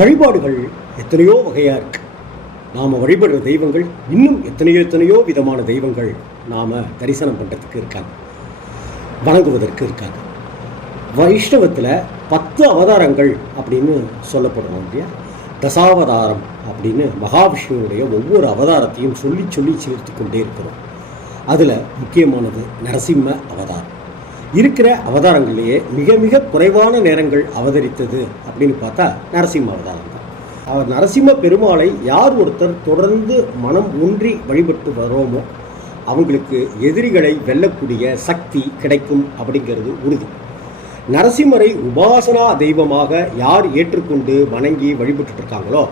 வழிபாடுகள் எத்தனையோ வகையாக இருக்கு. நாம் வழிபடுற தெய்வங்கள் இன்னும் எத்தனையோ எத்தனையோ விதமான தெய்வங்கள் நாம் தரிசனம் பண்ணுறதுக்கு இருக்காங்க. வணங்குவதற்கு இருக்காங்க. வைஷ்ணவத்தில் பத்து அவதாரங்கள் அப்படின்னு சொல்லப்படுறோம் இல்லையா? தசாவதாரம் அப்படின்னு மகாவிஷ்ணுவுடைய ஒவ்வொரு அவதாரத்தையும் சொல்லி சொல்லி சேர்த்து கொண்டே இருக்கிறோம். அதில் முக்கியமானது நரசிம்ம அவதாரம். இருக்கிற அவதாரங்கள்லேயே மிக மிக குறைவான நேரங்கள் அவதரித்தது அப்படின்னு பார்த்தா நரசிம்ம அவதாரம் தான். அவர் நரசிம்ம பெருமாளை யார் ஒருத்தர் தொடர்ந்து மனம் ஒன்றி வழிபட்டு வரோமோ அவங்களுக்கு எதிரிகளை வெல்லக்கூடிய சக்தி கிடைக்கும் அப்படிங்கிறது உறுதி. நரசிம்மரை உபாசனா தெய்வமாக யார் ஏற்றுக்கொண்டு வணங்கி வழிபட்டு இருக்காங்களோ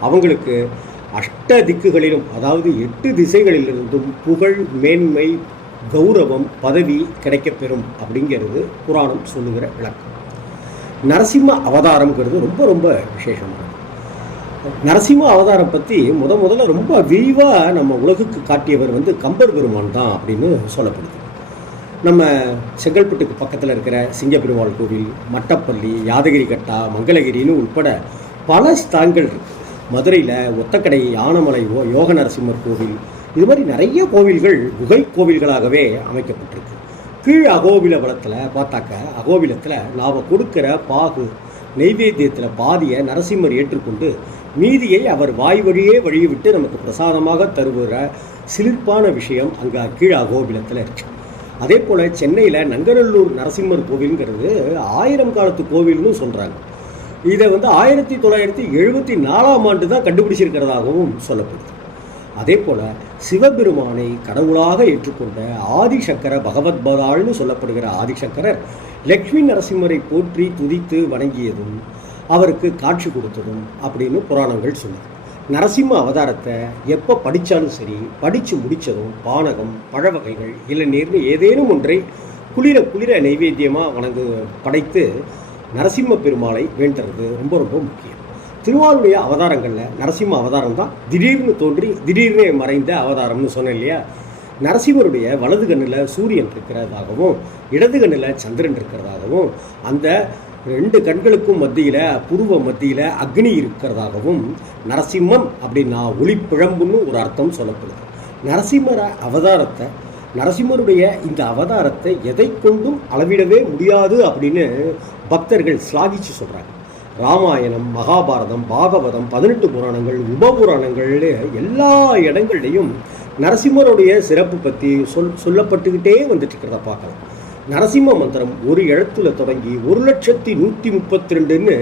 அவங்களுக்கு அஷ்ட திக்குகளிலும் அதாவது எட்டு திசைகளிலிருந்தும் புகழ் மேன்மை கௌரவம் பதவி கிடைக்கப்பெறும் அப்படிங்கிறது புராணம் சொல்லுகிற விளக்கம். நரசிம்ம அவதாரம்ங்கிறது ரொம்ப ரொம்ப விசேஷமானது. நரசிம்ம அவதாரம் பற்றி முத முதல்ல ரொம்ப விரிவாக நம்ம உலகுக்கு காட்டியவர் வந்து கம்பர் பெருமான் தான் அப்படின்னு சொல்லப்படுது. நம்ம செங்கல்பட்டுக்கு பக்கத்தில் இருக்கிற சிங்கப்பெருமாள் கோவில் மட்டப்பள்ளி யாதகிரி கட்டா மங்களகிரின்னு உட்பட பல ஸ்தலங்கள் இருக்குது மதுரையில் ஒத்தக்கடை யானமலை யோக நரசிம்மர் கோவில் இது மாதிரி நிறைய கோவில்கள் குகை கோவில்களாகவே அமைக்கப்பட்டிருக்கு. கீழ் அகோபில வளத்தில் பார்த்தாக்க அகோபிலத்தில் நாம் கொடுக்கிற பாகு நெய்வேத்தியத்தில் பாதியை நரசிம்மர் ஏற்றுக்கொண்டு மீதியை அவர் வாய் வழியே வழிவிட்டு நமக்கு பிரசாதமாக தருகிற சிலிர்ப்பான விஷயம் அங்கே கீழ் அகோபிலத்தில் இருக்கு. அதே போல் சென்னையில் நங்கநல்லூர் நரசிம்மர் கோவில்ங்கிறது ஆயிரம் காலத்து கோவில்னு சொல்கிறாங்க இதை வந்து ஆயிரத்தி தொள்ளாயிரத்தி எழுபத்தி நாலாம் ஆண்டு தான் கண்டுபிடிச்சிருக்கிறதாகவும் சொல்லப்படுது. அதே போல் சிவபெருமானை கடவுளாக ஏற்றுக்கொண்ட ஆதிசங்கர பகவத்பதாள்னு சொல்லப்படுகிற ஆதிசங்கரர் லக்ஷ்மி நரசிம்மரை போற்றி துதித்து வணங்கியதும் அவருக்கு காட்சி கொடுத்ததும் அப்படின்னு புராணங்கள் சொல்லுது. நரசிம்ம அவதாரத்தை எப்போ படித்தாலும் சரி படித்து முடித்ததும் பானகம் பழவகைகள் இளநீர்னு ஏதேனும் ஒன்றை குளிர குளிர நைவேத்தியமாக வணங்கு படைத்து நரசிம்ம பெருமாளை வேண்டுறது ரொம்ப ரொம்ப முக்கியம். திருவாளுடைய அவதாரங்களில் நரசிம்ம அவதாரம் தான் திடீர்னு தோன்றி திடீர்னு மறைந்த அவதாரம்னு சொன்னேன் இல்லையா? நரசிம்மருடைய வலது கண்ணில் சூரியன் இருக்கிறதாகவும் இடது கண்ணில் சந்திரன் இருக்கிறதாகவும் அந்த ரெண்டு கண்களுக்கும் மத்தியில் புருவ மத்தியில் அக்னி இருக்கிறதாகவும் நரசிம்மம் அப்படின்னா ஒளிப்பிழம்புன்னு ஒரு அர்த்தம் சொல்லப்படுது. நரசிம்மர அவதாரத்தை நரசிம்மருடைய இந்த அவதாரத்தை எதை கொண்டும் அளவிடவே முடியாது அப்படின்னு பக்தர்கள் ஸ்லாகிச்சு சொல்கிறாங்க ராமாயணம் மகாபாரதம் பாகவதம் பதினெட்டு புராணங்கள் உபபுராணங்கள்னு எல்லா இடங்கள்லையும் நரசிம்மருடைய சிறப்பு பற்றி சொல் சொல்லப்பட்டுக்கிட்டே வந்துட்டு இருக்கிறத பார்க்கலாம். நரசிம்ம மந்திரம் ஒரு இடத்துல தொடங்கி ஒரு லட்சத்தி நூற்றி முப்பத்தி ரெண்டுன்னு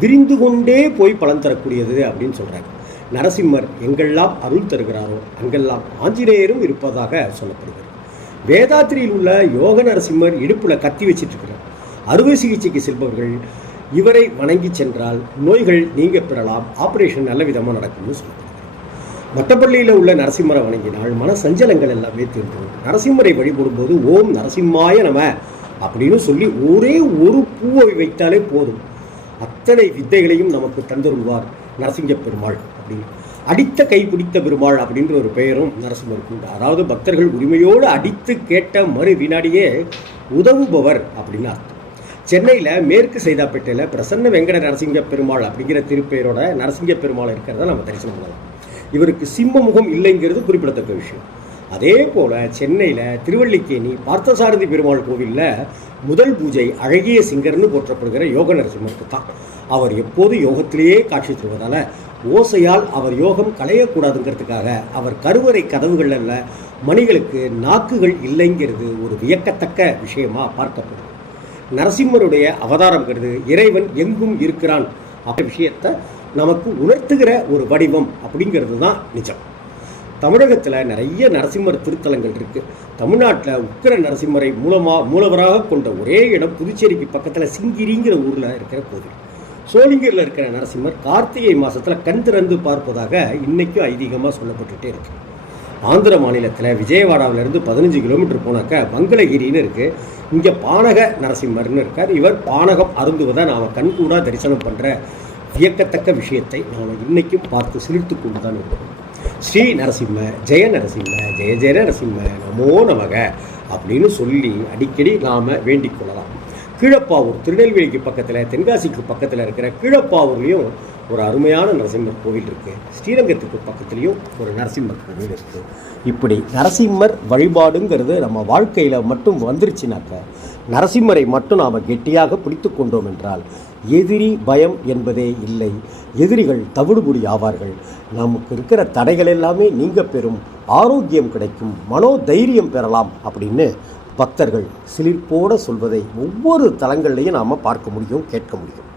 விரிந்து கொண்டே போய் பலன் தரக்கூடியது அப்படின்னு சொல்கிறாங்க நரசிம்மர் எங்கெல்லாம் அருள் தருகிறாரோ அங்கெல்லாம் ஆஞ்சநேயரும் இருப்பதாக சொல்லப்படுகிறது. வேதாத்திரியில் உள்ள யோக நரசிம்மர் இடுப்பில் கத்தி வச்சிட்ருக்கிறார் அறுவை சிகிச்சைக்கு செல்பவர்கள் இவரை வணங்கி சென்றால் நோய்கள் நீங்க பெறலாம். ஆபரேஷன் நல்ல விதமாக நடக்கும்னு சொல்லப்படுகிறது மட்டப்பள்ளியில் உள்ள நரசிம்மரை வணங்கினால் மன சஞ்சலங்கள் எல்லாமே தீர்ந்துடும் நரசிம்மரை வழிபடும்போது ஓம் நரசிம்மாய நம அப்படின்னு சொல்லி ஒரே ஒரு பூவை வைத்தாலே போதும். அத்தனை வித்தைகளையும் நமக்கு தந்தருள்வார் நரசிங்க பெருமாள் அப்படின்னு. அடித்த கை பிடித்த பெருமாள் அப்படின்ற ஒரு பெயரும் நரசிம்மருக்கு உண்டு. அதாவது பக்தர்கள் உரிமையோடு அடித்து கேட்ட மறு வினாடியே உதவுபவர் அப்படின்னு அர்த்தம். சென்னையில் மேற்கு சைதாப்பேட்டையில் பிரசன்ன வெங்கட நரசிங்க பெருமாள் அப்படிங்கிற திருப்பெயரோட நரசிங்க பெருமாள் இருக்கிறத நம்ம தரிசனம் பண்ணலாம். இவருக்கு சிம்ம முகம் இல்லைங்கிறது குறிப்பிடத்தக்க விஷயம். அதே போல் சென்னையில் திருவல்லிக்கேணி பார்த்தசாரதி பெருமாள் கோவிலில் முதல் பூஜை அழகிய சிங்கர்னு போற்றப்படுகிற யோக நரசிம்மருக்கு தான். அவர் எப்போது யோகத்திலேயே காட்சி தருவதால் ஓசையால் அவர் யோகம் களையக்கூடாதுங்கிறதுக்காக அவர் கருவறை கதவுகளில் மணிகளுக்கு நாக்குகள் இல்லைங்கிறது ஒரு வியக்கத்தக்க விஷயமாக பார்க்கப்படும் நரசிம்மருடைய கருது இறைவன் எங்கும் இருக்கிறான். அப்ப விஷயத்தை நமக்கு உணர்த்துகிற ஒரு வடிவம் அப்படிங்கிறது தான் நிஜம். தமிழகத்தில் நிறைய நரசிம்மர் திருத்தலங்கள் இருக்குது தமிழ்நாட்டில் உக்கிர நரசிம்மரை மூலமாக மூலவராக கொண்ட ஒரே இடம் புதுச்சேரிக்கு பக்கத்தில் சிங்கிரிங்கிற ஊரில் இருக்கிற கோவில். சோளிங்கரில் இருக்கிற நரசிம்மர் கார்த்திகை மாதத்தில் கண் திறந்து பார்ப்பதாக இன்றைக்கும் ஐதீகமாக சொல்லப்பட்டுகிட்டே இருக்குது ஆந்திர மாநிலத்தில் விஜயவாடாவிலேருந்து பதினஞ்சு கிலோமீட்டர் போனாக்க மங்களகிரின்னு இருக்குது இங்கே பானக நரசிம்மர்னு இருக்கார். இவர் பானகம் அருந்துவதை நாம் கண்கூடாக தரிசனம் பண்ணுற வியக்கத்தக்க விஷயத்தை நாம் இன்றைக்கும் பார்த்து சிரித்து கொண்டு தான் இருக்கிறோம். ஸ்ரீ நரசிம்ம ஜெய நரசிம்ம ஜெய ஜெய நரசிம்ம நமோ நமக அப்படின்னு சொல்லி அடிக்கடி நாம் வேண்டிக் கொள்ளலாம். கீழப்பாவூர் திருநெல்வேலிக்கு பக்கத்தில் தென்காசிக்கு பக்கத்தில் இருக்கிற கீழப்பாவூர்லேயும் ஒரு அருமையான நரசிம்மர் கோவில் இருக்குது ஸ்ரீரங்கத்துக்கு பக்கத்துலேயும் ஒரு நரசிம்மர் கோவில் இருக்குது இப்படி நரசிம்மர் வழிபாடுங்கிறது நம்ம வாழ்க்கையில் மட்டும் வந்துருச்சுனாக்க நரசிம்மரை மட்டும் நாம் கெட்டியாக பிடித்து கொண்டோம் என்றால் எதிரி பயம் என்பதே இல்லை. எதிரிகள் தவிடுபுடி ஆவார்கள். நமக்கு இருக்கிற தடைகள் எல்லாமே நீங்க பெறும். ஆரோக்கியம் கிடைக்கும். மனோ தைரியம் பெறலாம் அப்படின்னு பக்தர்கள் சிலிர்ப்போட சொல்வதை ஒவ்வொரு தலங்கள்லையும் நாம் பார்க்க முடியும் கேட்க முடியும்.